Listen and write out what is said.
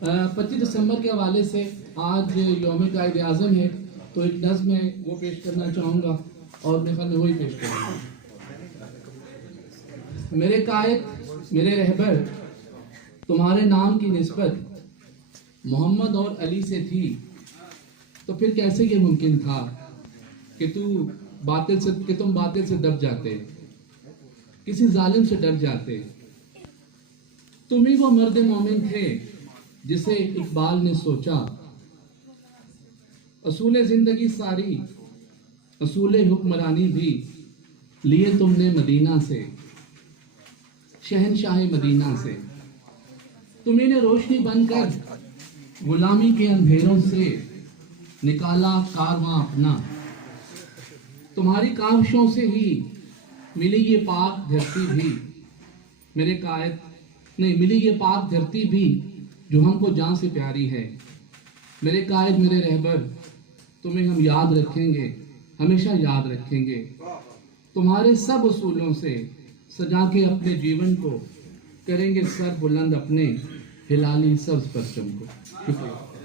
25 دسمبر کے حوالے سے آج یوم قائد اعظم ہے، تو ایک نظم ہے وہ پیش کرنا چاہوں گا، اور میرے خیال میں وہی پیش کروں گا۔ میرے قائد، میرے رہبر، تمہارے نام کی نسبت محمد اور علی سے تھی، تو پھر کیسے یہ ممکن تھا کہ تم باطل سے دب جاتے، کسی ظالم سے ڈر جاتے؟ تم ہی وہ مرد مومن تھے جسے اقبال نے سوچا، اصول زندگی ساری، اصول حکمرانی بھی لیے تم نے مدینہ سے، شہنشاہ مدینہ سے۔ تمہیں نے روشنی بن کر غلامی کے اندھیروں سے نکالا کارواں اپنا، تمہاری کاوشوں سے ہی ملی یہ پاک دھرتی بھی، میرے قائد نہیں، ملی یہ پاک دھرتی بھی جو ہم کو جان سے پیاری ہے۔ میرے قائد، میرے رہبر، تمہیں ہم یاد رکھیں گے، ہمیشہ یاد رکھیں گے، تمہارے سب اصولوں سے سجا کے اپنے جیون کو کریں گے سر بلند اپنے ہلالی سبز پرچم کو۔ شکریہ۔